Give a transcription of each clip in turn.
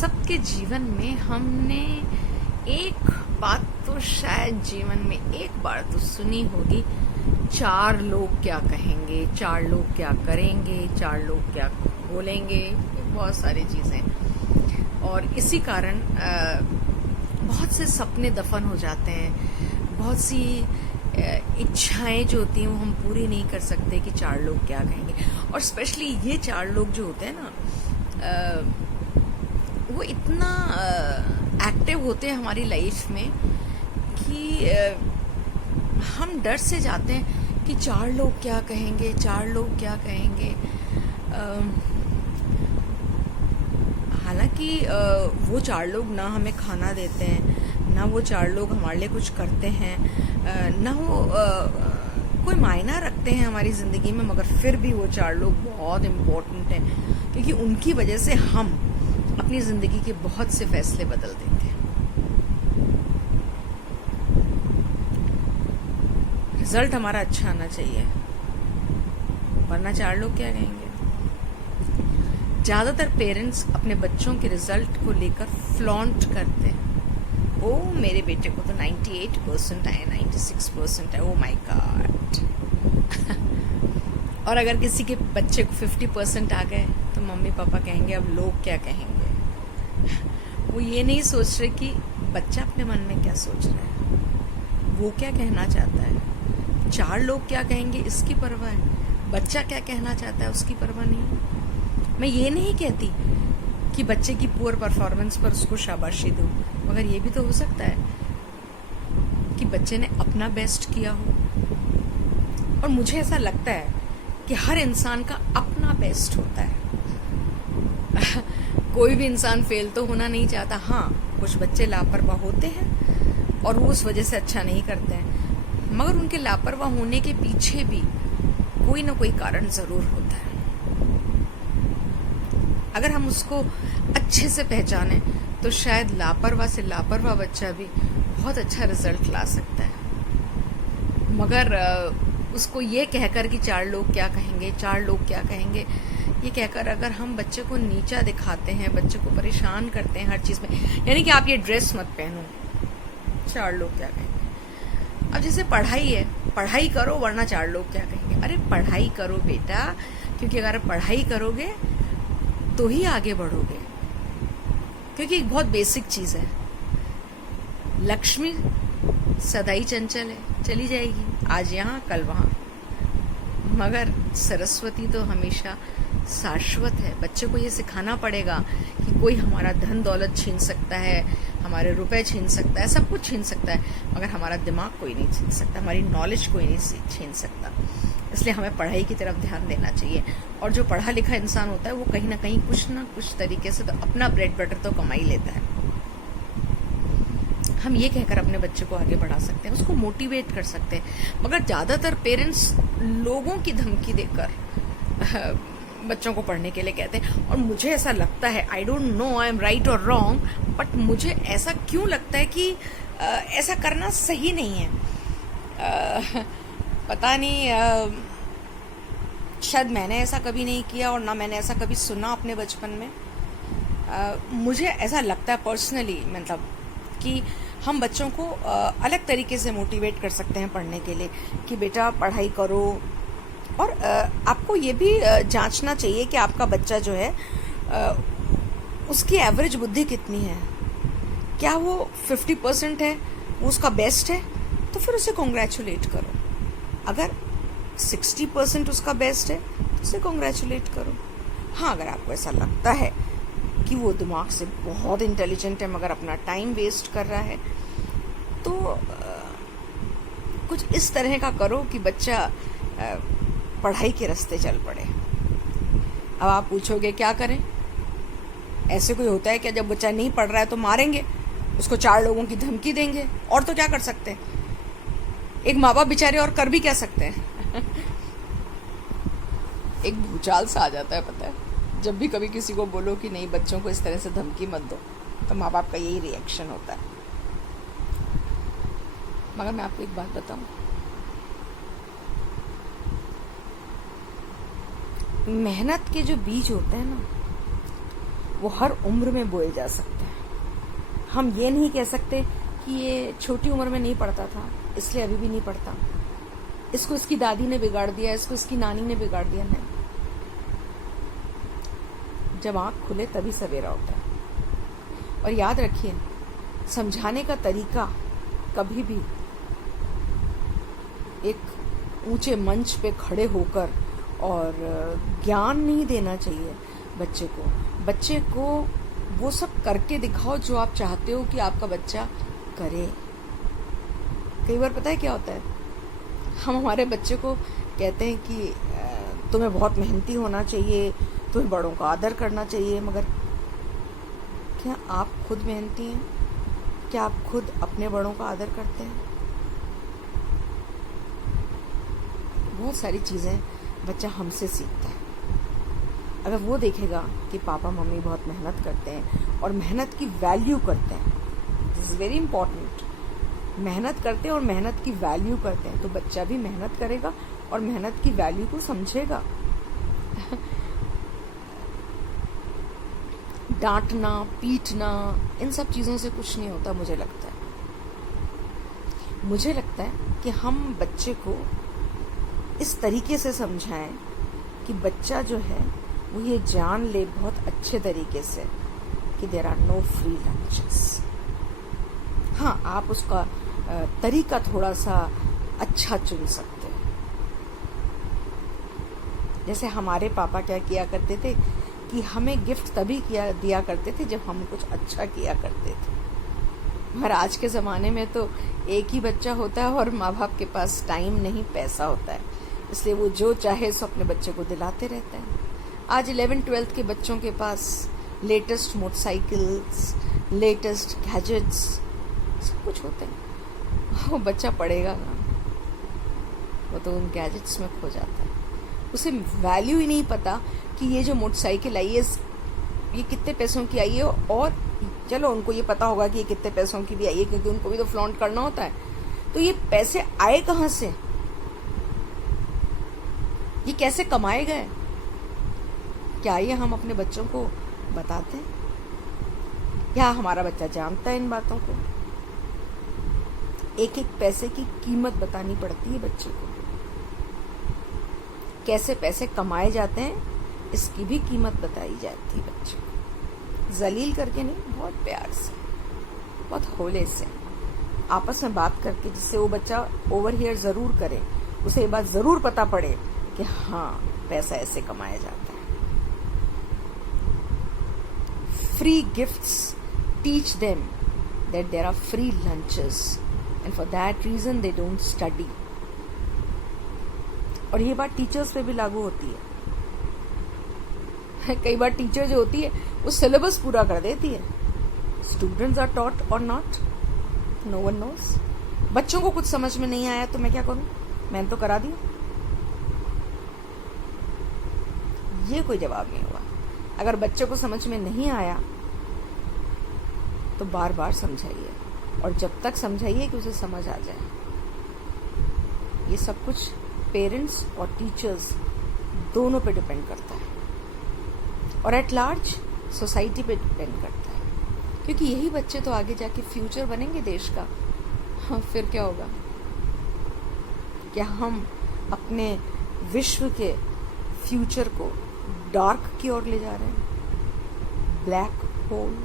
सबके जीवन में हमने एक बात तो शायद जीवन में एक बार तो सुनी होगी, चार लोग क्या कहेंगे, चार लोग क्या करेंगे, चार लोग क्या बोलेंगे, बहुत सारी चीजें। और इसी कारण बहुत से सपने दफन हो जाते हैं, बहुत सी इच्छाएं जो होती हैं वो हम पूरी नहीं कर सकते कि चार लोग क्या कहेंगे। और स्पेशली ये चार लोग जो होते हैं ना, वो इतना एक्टिव होते हैं हमारी लाइफ में कि हम डर से जाते हैं कि चार लोग क्या कहेंगे, चार लोग क्या कहेंगे। हालांकि वो चार लोग ना हमें खाना देते हैं, ना वो चार लोग हमारे लिए कुछ करते हैं, ना वो कोई मायना रखते हैं हमारी ज़िंदगी में, मगर फिर भी वो चार लोग बहुत इम्पोर्टेंट हैं क्योंकि उनकी वजह से हम अपनी ज़िंदगी के बहुत से फैसले बदल देते हैं। रिजल्ट हमारा अच्छा आना चाहिए, वरना चार लोग क्या कहेंगे। ज़्यादातर पेरेंट्स अपने बच्चों के रिजल्ट को लेकर फ्लॉन्ट करते हैं। ओ मेरे बेटे को तो 98% आए, 96% है, ओ माय गॉड। और अगर किसी के बच्चे को 50% आ गए तो मम्मी पापा कहेंगे अब लोग क्या कहेंगे। वो ये नहीं सोच रहे कि बच्चा अपने मन में क्या सोच रहा है, वो क्या कहना चाहता है। चार लोग क्या कहेंगे इसकी परवाह है, बच्चा क्या कहना चाहता है उसकी परवाह नहीं है। मैं ये नहीं कहती कि बच्चे की पुअर परफॉर्मेंस पर उसको शाबाशी दूं, मगर ये भी तो हो सकता है कि बच्चे ने अपना बेस्ट किया हो। और मुझे ऐसा लगता है कि हर इंसान का अपना बेस्ट होता है। कोई भी इंसान फेल तो होना नहीं चाहता। हाँ, कुछ बच्चे लापरवाह होते हैं और वो उस वजह से अच्छा नहीं करते हैं, मगर उनके लापरवाह होने के पीछे भी कोई ना कोई कारण जरूर होता है। अगर हम उसको अच्छे से पहचाने तो शायद लापरवाह से लापरवाह बच्चा भी बहुत अच्छा रिजल्ट ला सकता है। मगर उसको ये कहकर कि चार लोग क्या कहेंगे, चार लोग क्या कहेंगे, ये कहकर अगर हम बच्चे को नीचा दिखाते हैं, बच्चे को परेशान करते हैं हर चीज में, यानी कि आप ये ड्रेस मत पहनो, चार लोग क्या कहेंगे। अब जैसे पढ़ाई है, पढ़ाई करो वरना चार लोग क्या कहेंगे। अरे पढ़ाई करो बेटा, क्योंकि अगर पढ़ाई करोगे तो ही आगे बढ़ोगे। क्योंकि एक बहुत बेसिक चीज है, लक्ष्मी सदाई चंचल है, चली जाएगी, आज यहाँ कल वहां, मगर सरस्वती तो हमेशा शाश्वत है। बच्चे को ये सिखाना पड़ेगा कि कोई हमारा धन दौलत छीन सकता है, हमारे रुपए छीन सकता है, सब कुछ छीन सकता है, मगर हमारा दिमाग कोई नहीं छीन सकता, हमारी नॉलेज कोई नहीं छीन सकता। इसलिए हमें पढ़ाई की तरफ ध्यान देना चाहिए। और जो पढ़ा लिखा इंसान होता है वो कहीं ना कुछ तरीके से तो अपना ब्रेड बटर तो कमा ही लेता है। हम ये कहकर अपने बच्चे को आगे बढ़ा सकते हैं, उसको मोटिवेट कर सकते हैं। मगर ज्यादातर पेरेंट्स लोगों की धमकी देकर बच्चों को पढ़ने के लिए कहते हैं। और मुझे ऐसा लगता है, I don't know I am right और रॉन्ग, बट मुझे ऐसा क्यों लगता है कि ऐसा करना सही नहीं है। पता नहीं, शायद मैंने ऐसा कभी नहीं किया और ना मैंने ऐसा कभी सुना अपने बचपन में। मुझे ऐसा लगता है पर्सनली, मतलब कि हम बच्चों को अलग तरीके से मोटिवेट कर सकते हैं पढ़ने के लिए कि बेटा पढ़ाई करो। और आपको ये भी जांचना चाहिए कि आपका बच्चा जो है उसकी एवरेज बुद्धि कितनी है। क्या वो 50% है, वो उसका बेस्ट है, तो फिर उसे कॉन्ग्रेचुलेट करो। अगर 60% उसका बेस्ट है तो उसे कॉन्ग्रेचुलेट करो। हाँ, अगर आपको ऐसा लगता है कि वो दिमाग से बहुत इंटेलिजेंट है मगर अपना टाइम वेस्ट कर रहा है, तो कुछ इस तरह का करो कि बच्चा पढ़ाई के रास्ते चल पड़े। अब आप पूछोगे क्या करें, ऐसे कोई होता है क्या जब बच्चा नहीं पढ़ रहा है तो मारेंगे, उसको चार लोगों की धमकी देंगे, और तो क्या कर सकते हैं। एक माँ बाप बेचारे और कर भी क्या सकते हैं। एक भूचाल सा आ जाता है, पता है, जब भी कभी किसी को बोलो कि नहीं बच्चों को इस तरह से धमकी मत दो, तो माँ बाप का यही रिएक्शन होता है। मगर मैं आपको एक बात बताऊं, मेहनत के जो बीज होते हैं ना, वो हर उम्र में बोए जा सकते हैं। हम ये नहीं कह सकते कि ये छोटी उम्र में नहीं पढ़ता था इसलिए अभी भी नहीं पढ़ता, इसको इसकी दादी ने बिगाड़ दिया, इसको इसकी नानी ने बिगाड़ दिया। नहीं, जब आंख खुले तभी सवेरा होता है। और याद रखिए, समझाने का तरीका कभी भी एक ऊंचे मंच पे खड़े होकर और ज्ञान नहीं देना चाहिए बच्चे को। बच्चे को वो सब करके दिखाओ जो आप चाहते हो कि आपका बच्चा करे। कई बार पता है क्या होता है, हम हमारे बच्चे को कहते हैं कि तुम्हें बहुत मेहनती होना चाहिए, तुम्हें बड़ों का आदर करना चाहिए, मगर क्या आप खुद मेहनती हैं? क्या आप खुद अपने बड़ों का आदर करते हैं? बहुत सारी चीज़ें बच्चा हमसे सीखता है। अगर वो देखेगा कि पापा मम्मी बहुत मेहनत करते हैं और मेहनत की वैल्यू करते हैं, दिस इज़ वेरी इंपॉर्टेंट, मेहनत करते हैं और मेहनत की वैल्यू करते हैं, तो बच्चा भी मेहनत करेगा और मेहनत की वैल्यू को समझेगा। डांटना, पीटना, इन सब चीज़ों से कुछ नहीं होता। मुझे लगता है कि हम बच्चे को इस तरीके से समझाएं कि बच्चा जो है वो ये जान ले बहुत अच्छे तरीके से कि there are no free lunches. हाँ, आप उसका तरीका थोड़ा सा अच्छा चुन सकते हैं। जैसे हमारे पापा क्या किया करते थे कि हमें गिफ्ट तभी दिया करते थे जब हम कुछ अच्छा किया करते थे। मगर आज के ज़माने में तो एक ही बच्चा होता है और माँ बाप के पास टाइम नहीं, पैसा होता है, इसलिए वो जो चाहे सो अपने बच्चे को दिलाते रहते हैं। आज 11-12 के बच्चों के पास लेटेस्ट मोटरसाइकिल्स, लेटेस्ट गैजेट्स सब कुछ होते हैं। वो बच्चा पढ़ेगा ना, वो तो उन गैजेट्स में खो जाता है। उसे वैल्यू ही नहीं पता कि ये जो मोटरसाइकिल आई है ये कितने पैसों की आई है, और चलो उनको ये पता होगा कि ये कितने पैसों की भी आई है क्योंकि उनको भी तो फ्लॉन्ट करना होता है। तो ये पैसे आए कहाँ से, ये कैसे कमाए गए, क्या ये हम अपने बच्चों को बताते हैं? क्या हमारा बच्चा जानता है इन बातों को? एक एक पैसे की कीमत बतानी पड़ती है बच्चे को। कैसे पैसे कमाए जाते हैं इसकी भी कीमत बताई जाती है बच्चे को। जलील करके नहीं, बहुत प्यार से, बहुत होले से, आपस में बात करके, जिससे वो बच्चा ओवरहियर जरूर करे, उसे ये बात जरूर पता पड़े कि हाँ, पैसा ऐसे कमाया जाता है। Free gifts teach them that there are free lunches and for that reason they don't study. और ये बात टीचर्स पे भी लागू होती है। कई बार टीचर जो होती है वो सिलेबस पूरा कर देती है, स्टूडेंट्स आर टॉट और नॉट, नो वन नोस। बच्चों को कुछ समझ में नहीं आया तो मैं क्या करूं, मैंने तो करा दिया, ये कोई जवाब नहीं होगा। अगर बच्चे को समझ में नहीं आया तो बार बार समझाइए, और जब तक समझाइए कि उसे समझ आ जाए। ये सब कुछ पेरेंट्स और टीचर्स दोनों पे डिपेंड करता है, और एट लार्ज सोसाइटी पे डिपेंड करता है, क्योंकि यही बच्चे तो आगे जाके फ्यूचर बनेंगे देश का। हाँ, फिर क्या होगा? क्या हम अपने विश्व के फ्यूचर को डार्क की ओर ले जा रहे हैं, ब्लैक होल?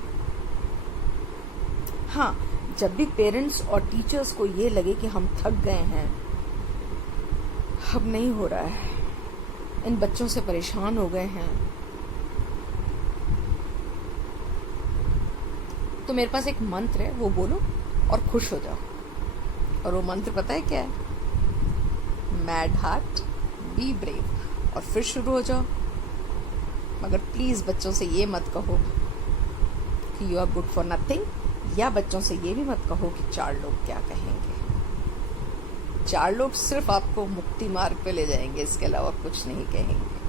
हाँ, जब भी पेरेंट्स और टीचर्स को ये लगे कि हम थक गए हैं, अब नहीं हो रहा है, इन बच्चों से परेशान हो गए हैं, तो मेरे पास एक मंत्र है, वो बोलो और खुश हो जाओ। और वो मंत्र पता है क्या है? मैड हार्ट बी ब्रेव, और फिर शुरू हो जाओ। मगर प्लीज बच्चों से ये मत कहो कि you are good for nothing, या बच्चों से ये भी मत कहो कि 4 लोग क्या कहेंगे। 4 लोग सिर्फ आपको मुक्ति मार्ग पे ले जाएंगे, इसके अलावा कुछ नहीं कहेंगे।